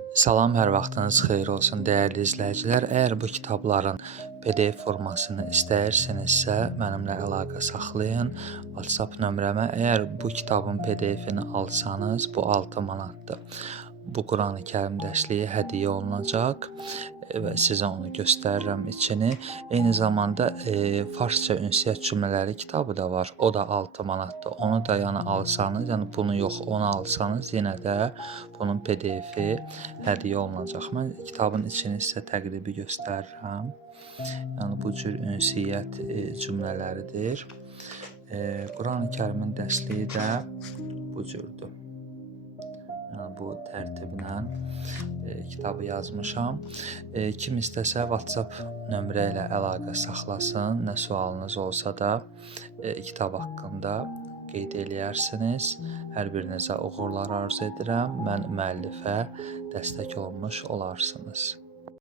Salam, hər vaxtınız xeyir olsun dəyərli izləyicilər. Əgər bu kitabların PDF formasını istəyirsinizsə, mənimlə əlaqə saxlayın. WhatsApp nömrəmə əgər bu kitabın PDF-ini alsanız, bu 6 manatdır. Bu Qurani-Kərim dərsliyi hədiyyə olunacaq və sizə onu göstərirəm içini. Eyni zamanda farsça ünsiyyət cümlələri kitabı da var. O da 6 manatdır. Onu da yəni alsanız, yəni bunu yox, onu alsanız yenə də bunun PDF-i hədiyyə olunacaq. Mən kitabın içini sizə təqribi göstərirəm. Yəni bu cür ünsiyyət cümlələridir. Qurani-Kərimin dərsliyi də bu cürdür. Yəni bu tərtiblə kitabı yazmışam. Kim istəsə WhatsApp nömrə ilə əlaqə saxlasın. Nə sualınız olsa da kitab haqqında qeyd eləyərsiniz. Hər birinizə uğurlar arzu edirəm. Mən müəllifə dəstək olmuş olarsınız.